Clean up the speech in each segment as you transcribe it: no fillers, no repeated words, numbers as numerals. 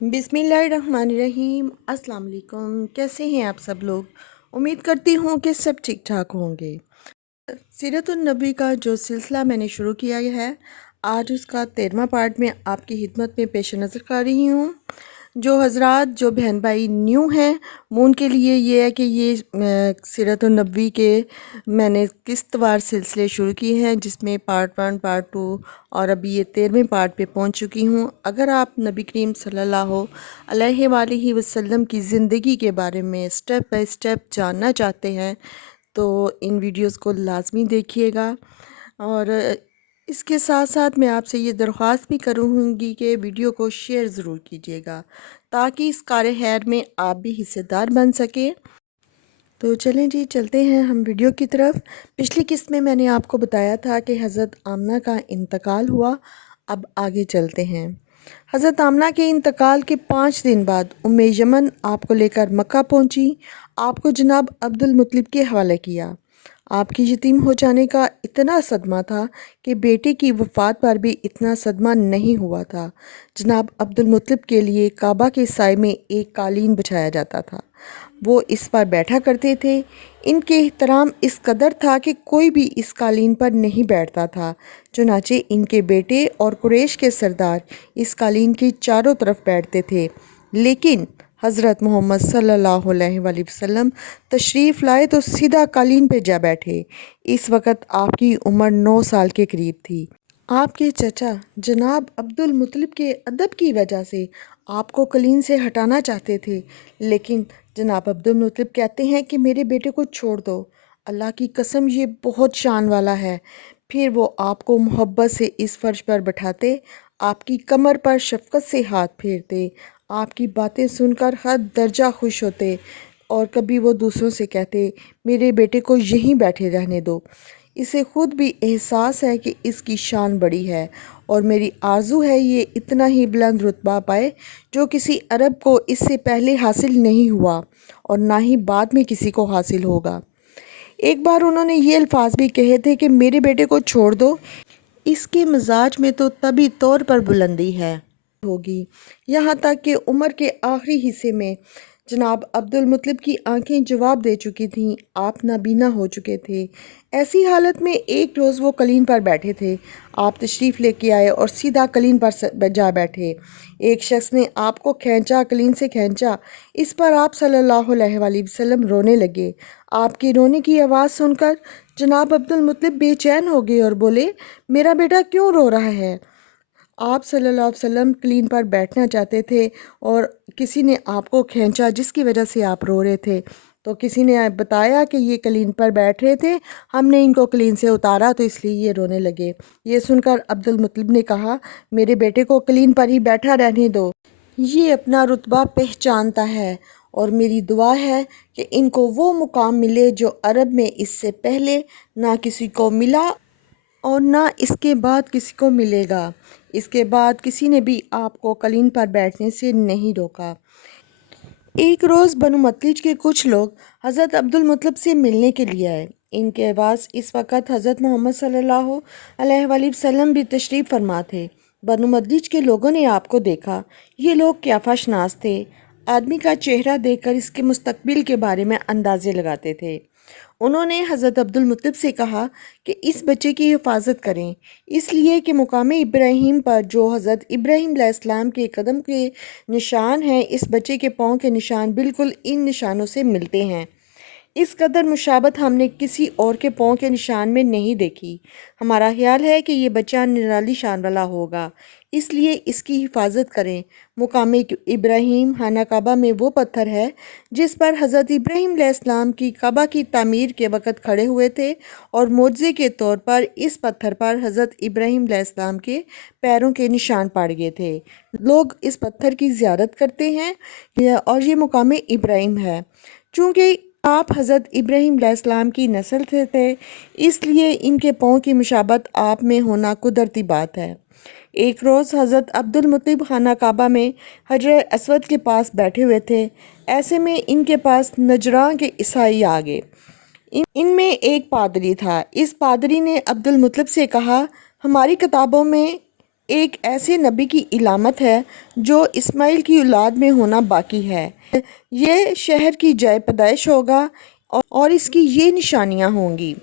बिस्मिल्लाहिर्रहमानिर्रहीम। अस्सलाम वालेकुम। कैसे हैं आप सब लोग? उम्मीद करती हूँ कि सब ठीक ठाक होंगे। सीरतुन नबी का जो सिलसिला मैंने शुरू किया है, आज उसका 13वां पार्ट में आपकी खिदमत में पेश नज़र कर रही हूँ। जो हज़रात जो बहन भाई न्यू हैं वो उनके लिए ये है कि ये सीरतुन नबी के मैंने किस्तवार सिलसिले शुरू किए हैं, जिसमें पार्ट 1 पार्ट 2 और अभी ये 13वें पार्ट पे पहुंच चुकी हूँ। अगर आप नबी करीम सल्लल्लाहु अलैहि वसल्लम की ज़िंदगी के बारे में स्टेप बाय स्टेप जानना चाहते हैं तो इन वीडियोस को लाजमी देखिएगा। और इसके साथ साथ मैं आपसे ये दरख्वास्त भी करूँगी कि वीडियो को शेयर ज़रूर कीजिएगा ताकि इस कार खैर में आप भी हिस्सेदार बन सकें। तो चलें जी, चलते हैं हम वीडियो की तरफ। पिछली किस्त में मैंने आपको बताया था कि हज़रत आमना का इंतकाल हुआ। अब आगे चलते हैं। हज़रत आमना के इंतकाल के 5 दिन बाद उम्मे यमन आपको लेकर मक्का पहुंची। आपको जनाब अब्दुल मुत्तलिब के हवाले किया। आपकी यतीम हो जाने का इतना सदमा था कि बेटे की वफ़ात पर भी इतना सदमा नहीं हुआ था। जनाब अब्दुल मुत्तलिब के लिए काबा के साए में एक कालीन बिछाया जाता था। वो इस पर बैठा करते थे। इनके एहतराम इस कदर था कि कोई भी इस कालीन पर नहीं बैठता था। चुनाचे इनके बेटे और कुरैश के सरदार इस कालीन के चारों तरफ बैठते थे, लेकिन हज़रत मोहम्मद सल्लल्लाहु अलैहि वसल्लम तशरीफ़ लाए तो सीधा कालीन पे जा बैठे। इस वक्त आपकी उम्र 9 साल के करीब थी। आपके चचा जनाब अब्दुल मुत्तलिब के अदब की वजह से आपको कालीन से हटाना चाहते थे, लेकिन जनाब अब्दुल मुत्तलिब कहते हैं कि मेरे बेटे को छोड़ दो, अल्लाह की कसम ये बहुत शान वाला है। फिर वो आपको मोहब्बत से इस फर्श पर बैठाते, आपकी कमर पर शफ़क़त से हाथ फेरते, आपकी बातें सुनकर हर दर्जा खुश होते और कभी वो दूसरों से कहते मेरे बेटे को यहीं बैठे रहने दो। इसे खुद भी एहसास है कि इसकी शान बड़ी है और मेरी आरज़ू है ये इतना ही बुलंद रुतबा पाए जो किसी अरब को इससे पहले हासिल नहीं हुआ और ना ही बाद में किसी को हासिल होगा। एक बार उन्होंने ये अल्फाज भी कहे थे कि मेरे बेटे को छोड़ दो, इसके मिजाज में तो तभी तौर पर बुलंदी है होगी। यहाँ तक कि उम्र के आखिरी हिस्से में जनाब अब्दुल मुत्तलिब की आंखें जवाब दे चुकी थीं, आप नाबीना हो चुके थे। ऐसी हालत में एक रोज़ वो कलीन पर बैठे थे। आप तशरीफ़ लेके आए और सीधा कलीन पर जा बैठे। एक शख्स ने आपको खींचा, कलीन से खींचा। इस पर आप सल्लल्लाहु अलैहि वसल्लम रोने लगे। आपके रोने की आवाज़ सुनकर जनाब अब्दुल मुत्तलिब बेचैन हो गए और बोले मेरा बेटा क्यों रो रहा है? आप सल्लल्लाहु अलैहि वसल्लम क्लीन पर बैठना चाहते थे और किसी ने आपको खींचा जिसकी वजह से आप रो रहे थे। तो किसी ने बताया कि ये कलीन पर बैठ रहे थे, हमने इनको कलीन से उतारा तो इसलिए ये रोने लगे। ये सुनकर अब्दुल मुत्तलिब ने कहा मेरे बेटे को कलीन पर ही बैठा रहने दो, ये अपना रुतबा पहचानता है और मेरी दुआ है कि इनको वो मुकाम मिले जो अरब में इससे पहले ना किसी को मिला और ना इसके बाद किसी को मिलेगा। इसके बाद किसी ने भी आपको कलीन पर बैठने से नहीं रोका। एक रोज़ बनु मतलिज के कुछ लोग हज़रत अब्दुल मुत्तलिब से मिलने के लिए आए। इनके पास इस वक्त हज़रत मोहम्मद सल्लल्लाहु अलैहि वसल्लम भी तशरीफ़ फरमा थे। बनु मतलिज के लोगों ने आपको देखा। ये लोग क़याफ़ा शनास थे। आदमी का चेहरा देखकर इसके मुस्तकबिल के बारे में अंदाज़े लगाते थे। उन्होंने हज़रत अब्दुल मुत्तलिब से कहा कि इस बच्चे की हिफाजत करें, इसलिए कि मुकाम इब्राहीम पर जो हज़रत इब्राहीम अलैहिस्सलाम के कदम के निशान हैं, इस बच्चे के पाँव के निशान बिल्कुल इन निशानों से मिलते हैं। इस कदर मुशाबत हमने किसी और के पाँव के निशान में नहीं देखी। हमारा ख्याल है कि ये बच्चा निराली शान वाला होगा, इसलिए इसकी हिफाजत करें। मुकाम इब्राहीम खाना काबा में वो पत्थर है जिस पर हज़रत इब्राहीम अलैहिस्सलाम की काबा की तामीर के वक़्त खड़े हुए थे और मोज़े के तौर पर इस पत्थर पर हज़रत इब्राहीम अलैहिस्सलाम के पैरों के निशान पड़ गए थे। लोग इस पत्थर की ज़ियारत करते हैं और ये मुकाम इब्राहीम है। चूँकि आप हज़रत इब्राहीम अलैहिस्सलाम की नस्ल से थे, इसलिए इनके पाँव की मुशाबत आप में होना कुदरती बात है। एक रोज़ हज़रत अब्दुल मुत्तलिब खाना काबा में हजर अस्वद के पास बैठे हुए थे। ऐसे में इनके पास नजरान के ईसाई आ गए। इनमें एक पादरी था। इस पादरी ने अब्दुल मुत्तलिब से कहा हमारी किताबों में ایک ایسے نبی کی علامت ہے جو اسماعیل کی اولاد میں ہونا باقی ہے۔ یہ شہر کی جائے پیدائش ہوگا اور اس کی یہ نشانیاں ہوں گی۔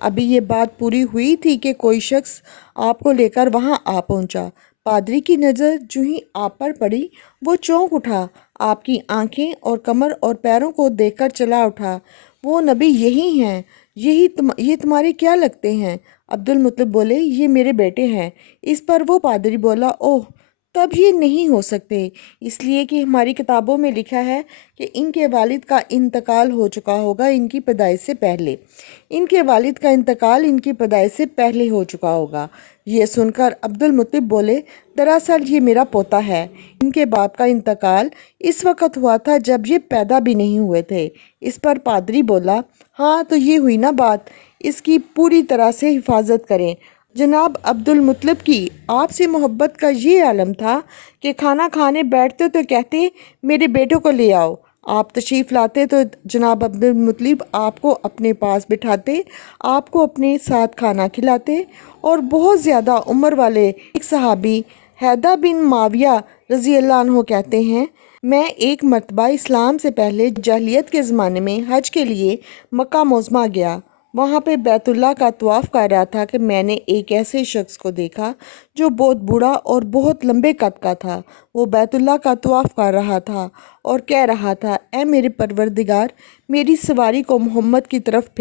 ابھی یہ بات پوری ہوئی تھی کہ کوئی شخص آپ کو لے کر وہاں آ پہنچا۔ پادری کی نظر جو ہی آپ پر پڑی وہ چونک اٹھا، آپ کی آنکھیں اور کمر اور پیروں کو دیکھ کر چلا اٹھا۔ وہ نبی یہی ہیں، یہ تمہارے کیا لگتے ہیں؟ عبدالمطلب بولے، یہ میرے بیٹے ہیں۔ اس پر وہ پادری بولا، اوہ، تب یہ نہیں ہو سکتے، اس لیے کہ ہماری کتابوں میں لکھا ہے کہ ان کے والد کا انتقال ہو چکا ہوگا ان کی پیدائش سے پہلے۔ ان کے والد کا انتقال ان کی پیدائش سے پہلے ہو چکا ہوگا۔ یہ سن کر عبدالمطلب بولے، دراصل یہ میرا پوتا ہے۔ ان کے باپ کا انتقال اس وقت ہوا تھا جب یہ پیدا بھی نہیں ہوئے تھے۔ اس پر پادری بولا، ہاں تو یہ ہوئی نا بات، اس کی پوری طرح سے حفاظت کریں۔ جناب عبدالمطلب کی آپ سے محبت کا یہ عالم تھا کہ کھانا کھانے بیٹھتے تو کہتے، میرے بیٹوں کو لے آؤ۔ آپ تشریف لاتے تو جناب عبدالمطلب آپ کو اپنے پاس بٹھاتے، آپ کو اپنے ساتھ کھانا کھلاتے۔ اور بہت زیادہ عمر والے ایک صحابی حیدہ بن معاویہ رضی اللہ عنہ کہتے ہیں، میں ایک مرتبہ اسلام سے پہلے جاہلیت کے زمانے میں حج کے لیے مکہ معظمہ گیا۔ وہاں پہ بیت اللہ کا طواف کر رہا تھا کہ میں نے ایک ایسے شخص کو دیکھا جو بہت بوڑھا اور بہت لمبے قد کا تھا۔ وہ بیت اللہ کا طواف کر رہا تھا اور کہہ رہا تھا، اے میرے پروردگار، میری سواری کو محمد کی طرف